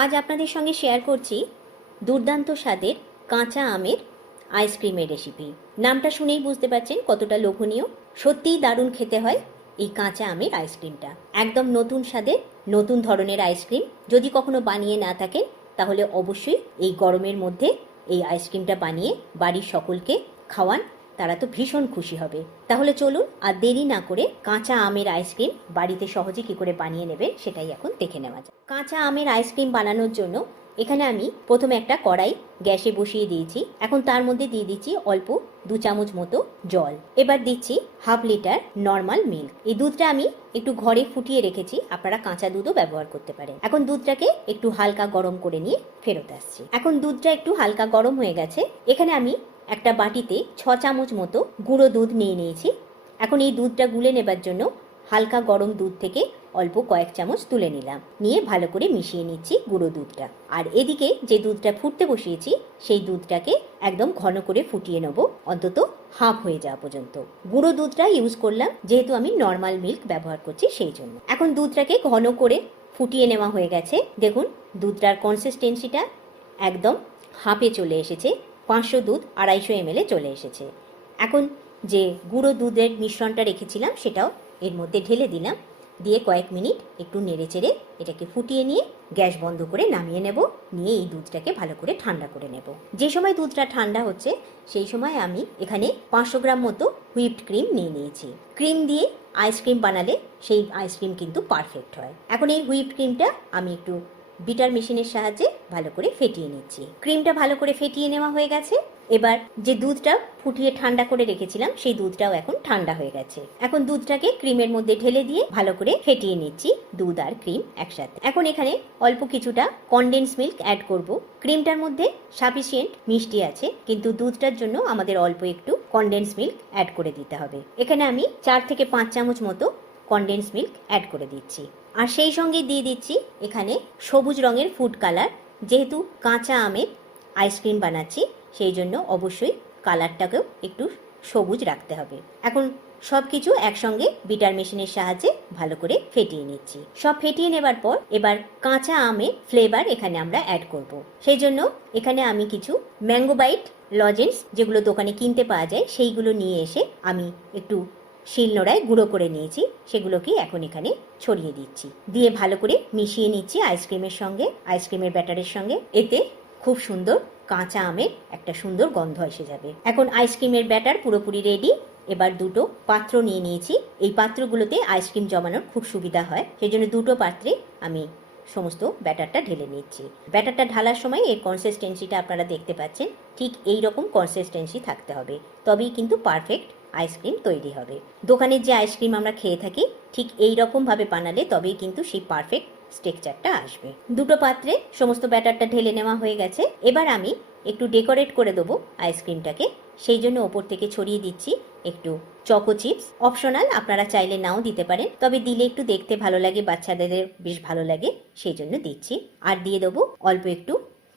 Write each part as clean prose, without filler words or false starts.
আজ আপনাদের সঙ্গে শেয়ার করছি দুর্দান্ত স্বাদের কাঁচা আমের আইসক্রিমের রেসিপি। নামটা শুনেই বুঝতে পারছেন কতটা লোভনীয়। সত্যিই দারুণ খেতে হয় এই কাঁচা আমের আইসক্রিমটা। একদম নতুন স্বাদের নতুন ধরনের আইসক্রিম। যদি কখনো বানিয়ে না থাকেন তাহলে অবশ্যই এই গরমের মধ্যে এই আইসক্রিমটা বানিয়ে বাড়ির সকলকে খাওয়ান, তারা তো ভীষণ খুশি হবে। তাহলে চলুন আর দেরি না করে কাঁচা আমের আইসক্রিম বাড়িতে সহজে কি করে বানিয়ে নেবেন সেটাই এখন দেখে নেওয়া যাক। কাঁচা আমের আইসক্রিম বানানোর জন্য এখানে আমি প্রথমে একটা কড়াই গ্যাসে বসিয়ে দিয়েছি। এখন তার মধ্যে দিয়ে দিচ্ছি অল্প 2 চামচ মতো জল। এবার দিচ্ছি হাফ লিটার নর্মাল মিল্ক। এই দুধটা আমি একটু ঘরে ফুটিয়ে রেখেছি, আপনারা কাঁচা দুধও ব্যবহার করতে পারেন। এখন দুধটাকে একটু হালকা গরম করে নিয়ে ফেরত আসছি। এখন দুধটা একটু হালকা গরম হয়ে গেছে। এখানে আমি একটা বাটিতে 6 চামচ মতো গুঁড়ো দুধ নিয়ে নিয়েছি। এখন এই দুধটা গুলে নেবার জন্য হালকা গরম দুধ থেকে অল্প কয়েক চামচ তুলে নিলাম, নিয়ে ভালো করে মিশিয়ে নিচ্ছি গুঁড়ো দুধটা। আর এদিকে যে দুধটা ফুটতে বসিয়েছি সেই দুধটাকে একদম ঘন করে ফুটিয়ে নেব, অন্তত হাফ হয়ে যাওয়া পর্যন্ত। গুঁড়ো দুধটা ইউজ করলাম যেহেতু আমি নর্মাল মিল্ক ব্যবহার করছি সেই জন্য। এখন দুধটাকে ঘন করে ফুটিয়ে নেওয়া হয়ে গেছে। দেখুন দুধটার কনসিস্টেন্সিটা একদম হাফে চলে এসেছে। 500 দুধ 250 ml চলে এসেছে। এখন যে গুঁড়ো দুধের মিশ্রণটা রেখেছিলাম সেটাও এর মধ্যে ঢেলে দিলাম, দিয়ে কয়েক মিনিট একটু নেড়ে চেড়ে এটাকে ফুটিয়ে নিয়ে গ্যাস বন্ধ করে নামিয়ে নেব। নিয়ে এই দুধটাকে ভালো করে ঠান্ডা করে নেব। যে সময় দুধটা ঠান্ডা হচ্ছে সেই সময় আমি এখানে 500 গ্রাম মতো হুইপড ক্রিম নিয়ে নিয়েছি। ক্রিম দিয়ে আইসক্রিম বানালে সেই আইসক্রিম কিন্তু পারফেক্ট হয়। এখন এই হুইপড ক্রিমটা আমি একটু বিটার মেশিনের সাহায্যে ভালো করে ফেটিয়ে নিচ্ছি। ক্রিমটা ভালো করে ফেটিয়ে নেওয়া হয়ে গেছে। এবার যে দুধটা ফুটিয়ে ঠান্ডা করে রেখেছিলাম সেই দুধটাও এখন ঠান্ডা হয়ে গেছে। এখন দুধটাকে ক্রিমের মধ্যে ঢেলে দিয়ে ভালো করে ফেটিয়ে নিচ্ছি, দুধ আর ক্রিম একসাথে। এখন এখানে অল্প কিছুটা কনডেন্স মিল্ক অ্যাড করব। ক্রিমটার মধ্যে সাফিসিয়েন্ট মিষ্টি আছে, কিন্তু দুধটার জন্য আমাদের অল্প একটু কনডেন্স মিল্ক অ্যাড করে দিতে হবে। এখানে আমি 4 থেকে 5 চামচ মতো কনডেন্স মিল্ক অ্যাড করে দিচ্ছি। আর সেই সঙ্গে দিয়ে দিচ্ছি এখানে সবুজ রঙের ফুড কালার। যেহেতু কাঁচা আমের আইসক্রিম বানাচ্ছি সেই জন্য অবশ্যই কালারটাকেও একটু সবুজ রাখতে হবে। এখন সব কিছু একসঙ্গে বিটার মেশিনের সাহায্যে ভালো করে ফেটিয়ে নিচ্ছি। সব ফেটিয়ে নেবার পর এবার কাঁচা আমের ফ্লেভার এখানে আমরা অ্যাড করব। সেই জন্য এখানে আমি কিছু ম্যাঙ্গো বাইট লজেন্স, যেগুলো দোকানে কিনতে পাওয়া যায়, সেইগুলো নিয়ে এসে আমি একটু শিলনোড়ায় গুঁড়ো করে নিয়েছি, সেগুলোকে এখন এখানে ছড়িয়ে দিচ্ছি। দিয়ে ভালো করে মিশিয়ে নিচ্ছি আইসক্রিমের সঙ্গে, আইসক্রিমের ব্যাটারের সঙ্গে। এতে খুব সুন্দর কাঁচা আমের একটা সুন্দর গন্ধ এসে যাবে। এখন আইসক্রিমের ব্যাটার পুরোপুরি রেডি। এবার দুটো পাত্র নিয়ে নিয়েছি। এই পাত্রগুলোতে আইসক্রিম জমানোর খুব সুবিধা হয়, সেই জন্য দুটো পাত্রে আমি সমস্ত ব্যাটারটা ঢেলে নিচ্ছি। ব্যাটারটা ঢালার সময় এর কনসিস্টেন্সিটা আপনারা দেখতে পাচ্ছেন, ঠিক এই রকম কনসিস্টেন্সি থাকতে হবে, তবেই কিন্তু পারফেক্ট আইসক্রিম তৈরি হবে। দোকানের যে আইসক্রিম আমরা খেয়ে থাকি ঠিক এই রকমভাবে বানালে তবেই কিন্তু সেই পারফেক্ট স্ট্রাকচারটা আসবে। দুটো পাত্রে সমস্ত ব্যাটারটা ঢেলে নেওয়া হয়ে গেছে। এবার আমি একটু ডেকোরেট করে দেবো আইসক্রিমটাকে, সেই জন্য ওপর থেকে ছড়িয়ে দিচ্ছি একটু চকো চিপস। অপশনাল, আপনারা চাইলে নাও দিতে পারেন, তবে দিলে একটু দেখতে ভালো লাগে, বাচ্চাদের বেশ ভালো লাগে, সেই জন্য দিচ্ছি। আর দিয়ে দেবো অল্প একটু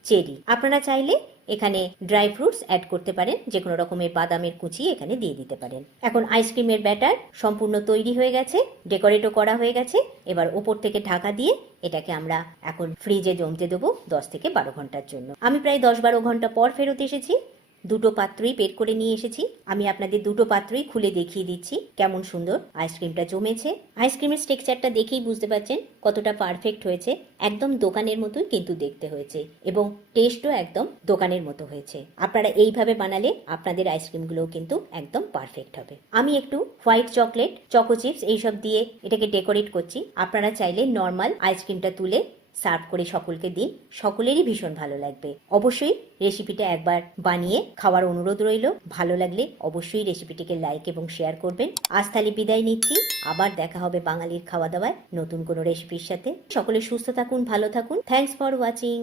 চেরি। আপনারা চাইলে এখানে ড্রাই ফ্রুটস অ্যাড করতে পারেন, যে কোনো রকমের বাদামের কুচি এখানে দিয়ে দিতে পারেন। এখন আইসক্রিমের ব্যাটার সম্পূর্ণ তৈরি হয়ে গেছে, ডেকোরেটও করা হয়ে গেছে। এবার ওপর থেকে ঢাকা দিয়ে এটাকে আমরা এখন ফ্রিজে জমতে দেবো 10 থেকে 12 ঘন্টার জন্য। আমি প্রায় 10-12 ঘন্টা পর ফেরত এসেছি। দুটো পাত্রই বের করে নিয়ে এসেছি। আমি আপনাদের দুটো পাত্রই খুলে দেখিয়ে দিচ্ছি কেমন সুন্দর আইসক্রিমটা জমেছে। আইসক্রিমের স্ট্রাকচারটা দেখেই বুঝতে পারছেন কতটা পারফেক্ট হয়েছে। একদম দোকানের মতোই কিন্তু দেখতে হয়েছে, এবং টেস্টও একদম দোকানের মতো হয়েছে। আপনারা এইভাবে বানালে আপনাদের আইসক্রিমগুলোও কিন্তু একদম পারফেক্ট হবে। আমি একটু হোয়াইট চকলেট, চকো চিপস এইসব দিয়ে এটাকে ডেকোরেট করছি। আপনারা চাইলে নর্মাল আইসক্রিমটা তুলে সার্ভ করে সকলকে দিন, সকলেরই ভীষণ ভালো লাগবে। অবশ্যই রেসিপিটা একবার বানিয়ে খাওয়ার অনুরোধ রইল। ভালো লাগলে অবশ্যই রেসিপিটিকে লাইক এবং শেয়ার করবেন। আজ তাহলে বিদায় নিচ্ছি, আবার দেখা হবে বাঙালির খাওয়া দাওয়ায় নতুন কোনো রেসিপির সাথে। সকলে সুস্থ থাকুন, ভালো থাকুন। Thanks for watching.